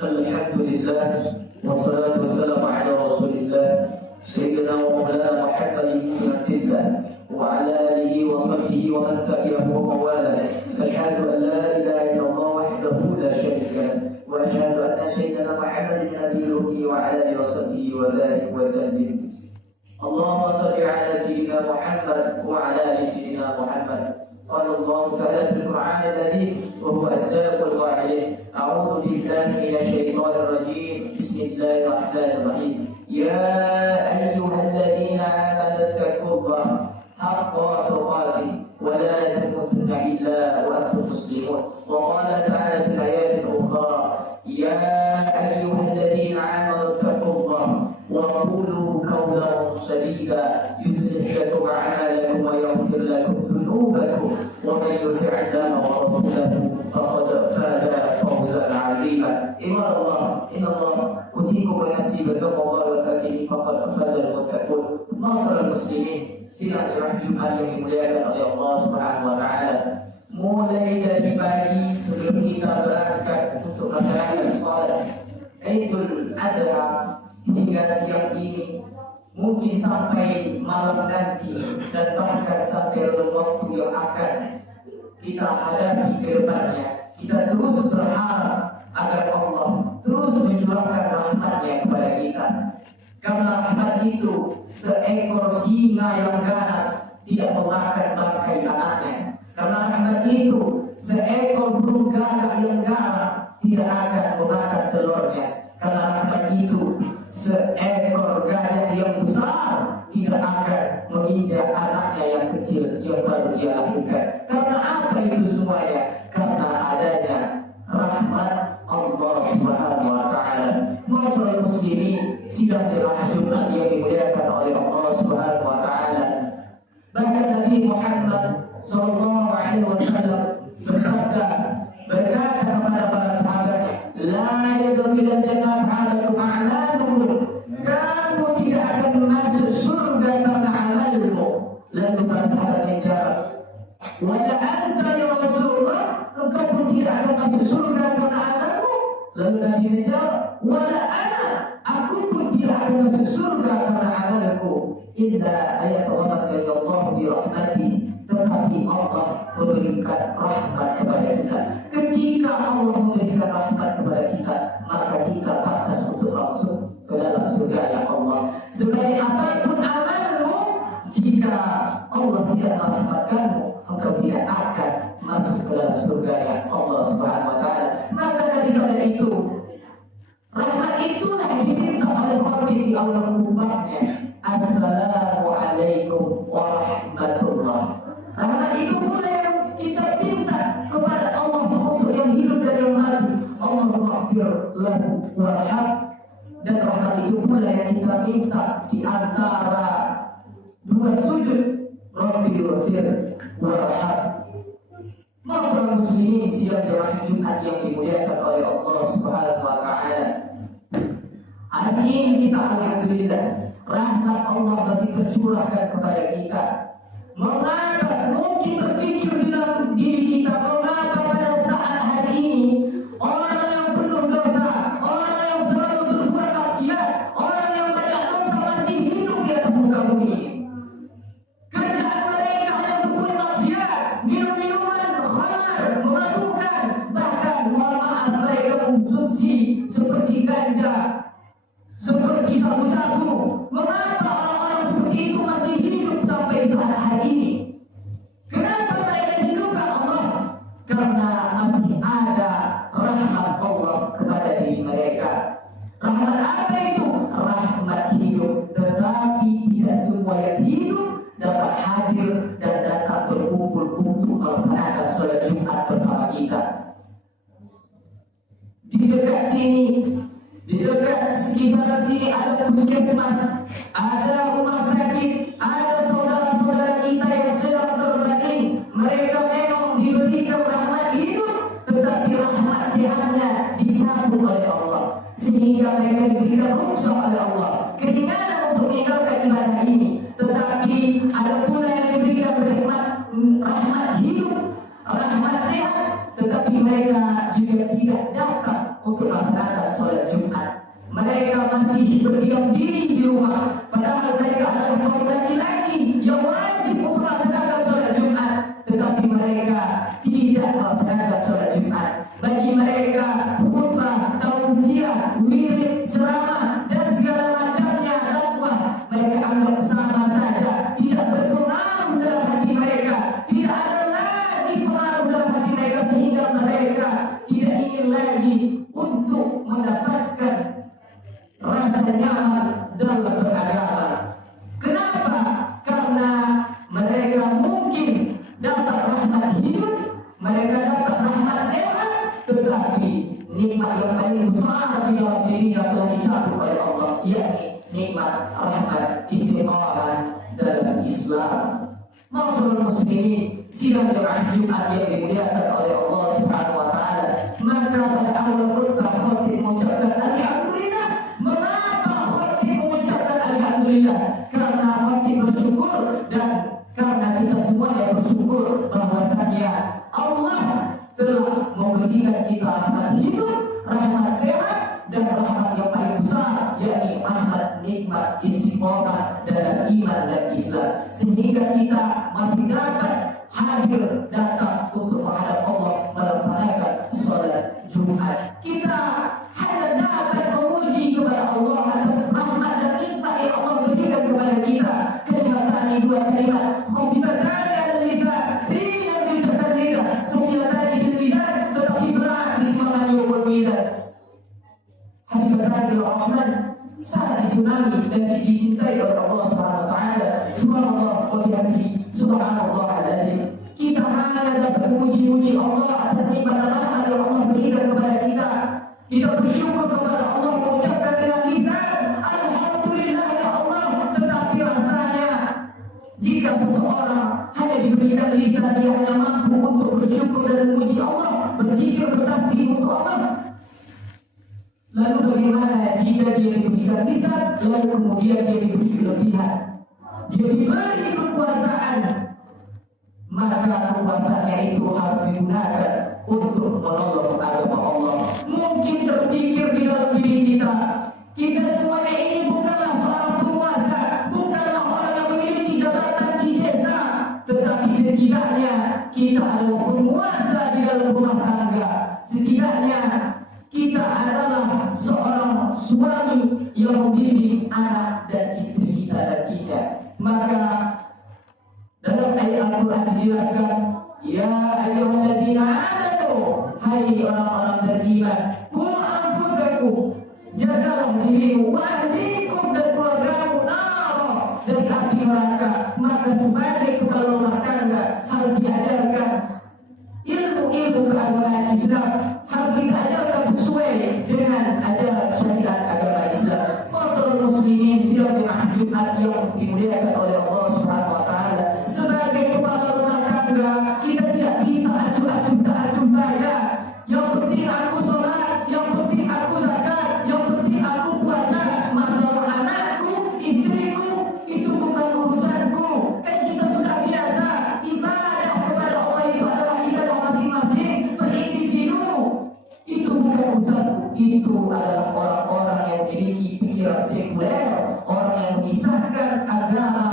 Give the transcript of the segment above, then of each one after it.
Alhamdulillah wassalatu wassalamu ala Rasulillah Sayyidina wa maulana Muhammadin bin Abdillah wa ala alihi wa sahbihi wa man tabi'ahu wa mawala. Asyhadu an la ilaha illallah wahdahu la syarika lah wa asyhadu anna sayyidina Muhammadin nabiyyu wa ala alihi wa sahbihi wa barik wa sallim. Allahumma shalli ala sayyidina Muhammad wa ala ali sayyidina Muhammad. قال الله تعالى في القرآن الكريم وهو أصدق القائلين أعوذ بالله من الشيطان الرجيم بسم الله الرحمن الرحيم يا أيها الذين آمنوا اتقوا الله حق تقاته ولا تموتن إلا وأنتم مسلمون. وقال تعالى في الآيات الأخرى يا أيها الذين آمنوا اتقوا الله وقولوا قولا سديدا يصلح لكم أعمالكم ويغفر لكم ذنوبكم ومن يطع الله ورسوله فقد فاز فوزا عظيما. عباد الله إن الله أوصيكم ونفسي بتقوى الله والتقوى فقد فاز المتقون. معاشر المسلمين, silaturahim yang dimuliakan oleh Allah Subhanahu wa taala. Mulai dari pagi sebelum kita berangkat untuk melaksanakan salat Idul Adha hingga siang ini, mungkin sampai malam nanti, dan bahkan sampai waktu yang akan kita hadapi ke depannya, kita terus berharap agar Allah terus mencurahkan rahmat-Nya kepada kita. Karena rahmat itu seekor singa yang ganas tidak memakan bangkai anaknya. Karena rahmat itu seekor burung gagak yang galak tidak akan memakan telurnya. Karena rahmat itu seekor gajah yang besar tidak akan menginjak memijak anaknya yang kecil yang baru ia lahirkan. Karena apa itu semuanya? Karena adanya rahmat Allah Subhanahu wa taala. Masyaallah muslimin, sidang jemaah Jumat yang dimuliakan oleh Allah Subhanahu wa taala. Bahkan Nabi Muhammad sallallahu alaihi wasallam bersabda, berkata kepada para sahabatnya, la yadkhulul jannah 'alakum a'malukum. Kamu tidak akan masuk surga karena amalmu. Lalu para sahabat menjawab, wala anta ya Rasulullah, engkau pun tidak akan masuk surga karena amalmu. Lalu Nabi menjawab, wala ana, aku pun tidak akan masuk surga karena amalku. Illa ayatullah Allah bi rahmatihi, tetapi Allah memberikan rahmat kepada kita. Ketika Allah memberikan rahmat kepada kita, maka kita pantas untuk masuk ke dalam surga yang Allah. Sebaik apapun amalmu, jika Allah tidak merahmatkanmu, engkau tidak akan masuk ke dalam surga yang Allah Subhanahu wa taala. Maka daripada itu, rahmat itulah diminta oleh Khatib di awal khutbahnya. Assalamualaikum warahmatullah. Rahmat itu pula yang kita minta kepada Allah untuk yang hidup dan yang mati. Allahumma maghfir lahu warham. Dan rahmat itu pula yang kita minta di antara dua sujud. Rabbi ghafir warham. Masyaallah muslimin, sidang jemaah Jumat yang dimuliakan oleh Allah Subhanahu wa taala. Hari ini kita alhamdulillah rahmat Allah masih tercurahkan kepada kita. Mengapa mungkin berpikir dalam diri kita, mengapa pada saat hari ini orang yang penuh dosa, orang yang selalu berbuat maksiat, orang yang banyak dosa masih hidup di atas muka bumi. Kerjaan mereka hanya berbuat maksiat, minum-minuman, khamar, melakukan, bahkan mohon maaf mereka konsumsi seperti ganja, seperti sabu-sabu. Mengapa orang-orang seperti itu masih hidup sampai saat hari ini? Kenapa mereka hidupkan Allah? Karena masih ada rahmat Allah kepada diri mereka. Rahmat apa itu? Rahmat hidup. Tetapi tidak semua yang hidup dapat hadir dan datang berkumpul untuk melaksanakan sholat Jumat bersama kita. Di dekat sini, di dekat kisaran sini ada puskesmas, ada rumah sakit, ada saudara-saudara kita yang sedang terbaring. Mereka memang diberikan rahmat hidup, tetapi rahmat sehatnya dicabut oleh Allah, sehingga mereka diberikan rukhsah oleh Allah, keringanan untuk meninggalkan ibadah ini. Tetapi ada pula yang diberikan rahmat hidup, rahmat sehat, tetapi mereka juga tidak dapat untuk melaksanakan sholat Jumat. Mereka masih berdiam diri di rumah, padahal mereka adalah kaum laki-laki yang wajib untuk melaksanakan sholat Jumat, tetapi mereka tidak melaksanakan sholat Jumat. Bagi mereka khutbah, tausiah, wirid, ceramah dan segala macamnya dakwah mereka anggap sama saja, tidak berpengaruh dalam hati mereka, tidak ada lagi pengaruh dalam hati mereka, sehingga mereka tidak ingin lagi untuk mendapatkan rasa nyaman dalam beragama. Kenapa? Karena mereka mungkin dapat rahmat hidup, mereka dapat rahmat sehat, tetapi nikmat yang paling besar di dalam dirinya telah dicabut oleh Allah, yakni nikmat rahmat istiqamah dalam Islam. Masyaallah muslimin, sidang jemaah Jumat yang dimuliakan oleh Allah Subhanahu wa taala. Maka pada awal khutbah Khatib mengucapkan alhamdulillah. Mengapa Khatib mengucapkan alhamdulillah? Karena Khatib bersyukur, dan karena kita semuanya bersyukur bahwasanya Allah telah memberikan kita rahmat hidup, rahmat sehat, dan rahmat yang paling besar, yakni rahmat nikmat istiqomah dalam iman dan Islam, sehingga kita masih dapat hadir datang untuk menghadap Allah melaksanakan sholat Jumat. Kita hanya dapat memuji kepada Allah atas rahmat dan nikmat yang Allah berikan kepada kita. Kenikmatan ini dua kalimat, khafifatan ala lisan, ringan diucapkan lidah, sahihatan bil mizan, tetapi berat di timbangan yaumul mizan. Habibatan Rahman sangat disenangi dan dicintai oleh Allah Subhanahu wa taala. Subhanallah. wa bihamdihi subhanallahil. Kita hanya dapat memuji-muji Allah atas nikmat dan rahmat yang Allah berikan kepada kita. Kita bersyukur kepada Allah, mengucapkan dengan lisan alhamdulillah ya Allah. Tetapi rasanya jika seseorang hanya diberikan lisan, dia hanya mampu untuk bersyukur dan memuji Allah, berzikir, bertasbih untuk Allah. Lalu bagaimana jika dia diberikan lisan, lalu kemudian dia diberi kelebihan, dia diberi kekuasaan, maka kekuasaannya itu harus digunakan untuk menolong agama Allah. Mungkin terpikir di dalam diri kita, kita semuanya ini bukanlah seorang penguasa, bukanlah orang yang memiliki jabatan di desa, tetapi setidaknya kita adalah penguasa di dalam rumah tangga. Setidaknya kita adalah seorang suami yang membimbing anak dan istri kita dan kita. Maka dalam ayat Al-Quran dijelaskan, ya ayyuhalladzina amanu, hai orang-orang beriman, qu anfusakum, jagalah dirimu, wa ahlikum dan keluargamu nara, dari api neraka. Maka sebagai kepala rumah tangga harus diajarkan ilmu-ilmu keagamaan Islam, harus diajarkan sesuai dengan ajaran syariat agama Islam. Masyaallah muslimin, sidang jemaah Jumat yang dimuliakan oleh Allah Subhanahu wa taala. Sebagai kepala rumah tangga, kita tidak bisa acuh-acuh saja. Yang penting aku sholat, yang penting aku zakat, yang penting aku puasa. Masalah anakku, istriku, itu bukan urusanku. Kan kita sudah biasa ibadah kepada Allah itu adalah ibadah masing-masing berindividu. Itu bukan urusanku. Itu adalah orang-orang yang memiliki pikiran sekuler, orang yang memisahkan agama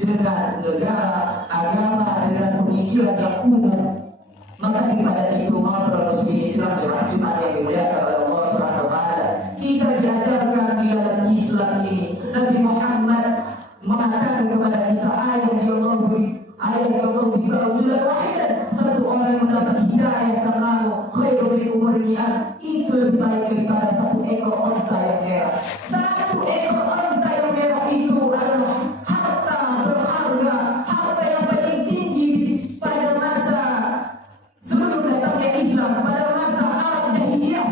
dengan negara, agama dengan pemikiran yang umum. Maka daripada itu, masyarakat muslimin Islam jemaah Jumat yang dimuliakan oleh Allah Subhanahu wa taala, kita diajarkan di dalam Islam ini. Nabi Muhammad mengatakan kepada kita, ayat yang Allah berikan wahidan, satu orang yang mendapat hidayah terlalu khairu min umuril ni'am, itu lebih baik daripada satu ekor onta yang merah. Satu ekor onta yang merah itu adalah harta berharga, harta yang paling tinggi pada masa sebelum datangnya Islam, pada masa Arab Jahiliyah.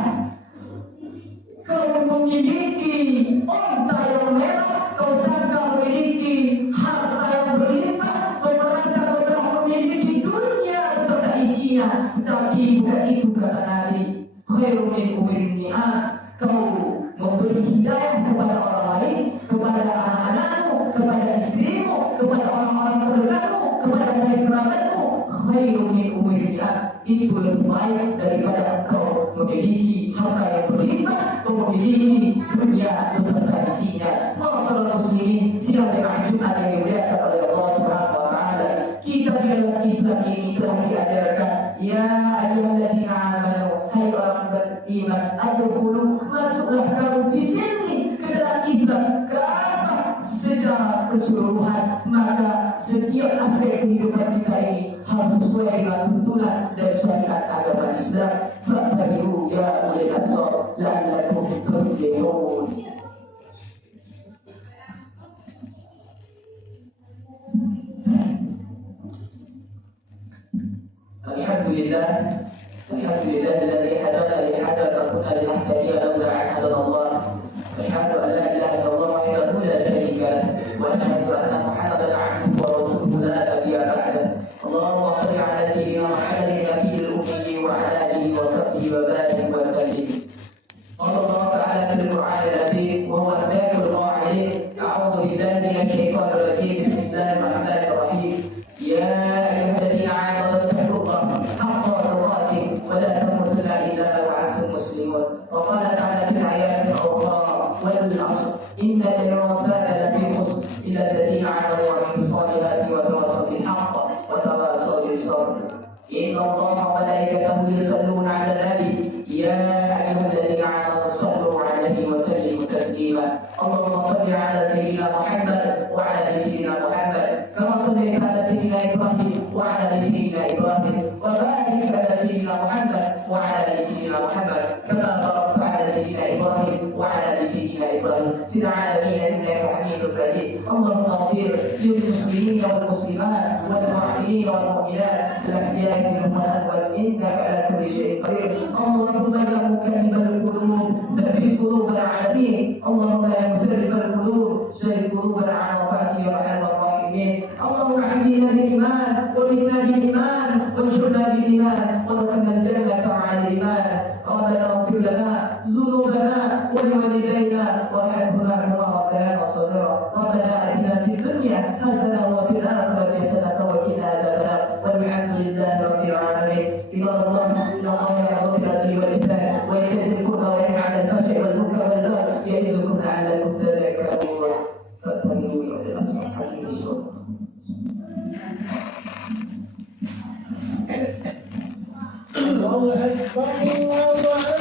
Kau memiliki onta yang merah, kau sangka memiliki harta yang berlimpah, kau merasa kau telah memiliki dunia serta isinya. Tetapi bukan itu kata Nabi. Khairu min umuril ni'am, kau memberi hidayah kepada orang lain, kepada anak-anakmu, kepada istrimu, kepada orang-orang terdekatmu, kepada dari kerabatmu. Khairu min umuril ni'am, itu lebih baik daripada kau memiliki harta yang berlimpah, kau memiliki dunia beserta isinya. Masyaallah muslimin, sidang jemaah Jumat yang dimuliakan oleh Allah Subhanahu wa taala, kita di dalam Islam ini telah diajarkan, ya ayyuhalladzina amanu, hai orang beriman, adkhulu, masuklah kamu di sini ke dalam Islam kafah, secara keseluruhan. Maka setiap aspek kehidupan kita ini harus sesuai dengan tuntunan dari syariat agama Islam. Fattabi'u ya ulil absar la'allakum tuflihun. Alhamdulillah alladzi hadana li hadha kunna linahtadiya laula an hadana Allah. Asyhadu an la ilaha illallah wahdahu la syarika lahu wa asyhadu anna Muhammadan abduhu wa rasuluhu la nabiyya ba'dahu. Allahumma shalli ala sayyidina Muhammadin nabiyil ummi wa ala alihi wa sahbihi wa barik wa sallim. Allah Ta'ala fil Qur'anil Azim wa huwa asdaqul qa'ilin. A'udzu billahi minasy syaithanir rajim. Bismillahirrahmanirrahim. Ya ayyuhalladzina amanu taqullaha haqqa tuqatih wa la tamutunna illa wa antum muslimun. Wa qala ta'ala fil ayatil ukhra wal 'ashr innal insana lafi khusr illa alladhina amanu wa 'amilus solihati wa tawasaw bil haqq wa tawasaw bis sabr. Inna Allaha wa malaikatahu yusalluna 'alan nabi ya ayyuhalladzina amanu sallu 'alaihi wa sallimu taslima. Allahumma shalli 'ala sayyidina Muhammad wa 'ala ali sayyidina Muhammad kama shallaita 'ala sayyidina Ibrahim wa 'ala ali sayyidina Ibrahim wa barik 'ala sayyidina Muhammad wa 'ala ali sayyidina Muhammad kama barakta 'ala sayyidina Ibrahim wa 'ala ali sayyidina Ibrahim fil 'alamin innaka Hamidum Majid. Allahumma ighfir lil muslimin المسلمين والمسلمات والمؤمنين والمؤمنات الأحياء منهم والأموات إنك على كل شيء قدير. اللهم يا مكلم القلوب ثبت قلوبنا على دينك. اللهم يا مسرف القلوب شرف قلوبنا على طاعتك يا أرحم الراحمين. اللهم احمينا بالإيمان ولسنا بالإيمان وانشرنا بالإيمان وادخلنا الجنة مع الإيمان. ربنا اغفر لنا ذنوبنا ولوالدينا وارحمهما كما ربيانا صغيرا. ربنا آتنا في الدنيا حسنة وفي الآخرة حسنة وقنا عذاب النار. والحمد لله رب العالمين. عباد الله إن الله يأمر بالعدل والإحسان ويحب القربى وينهى عن الفحش والمنكر والبغي يعظكم لعلكم تذكرون. فاتقوا إلى الحكيم الصبر. الله أكبر الله أكبر.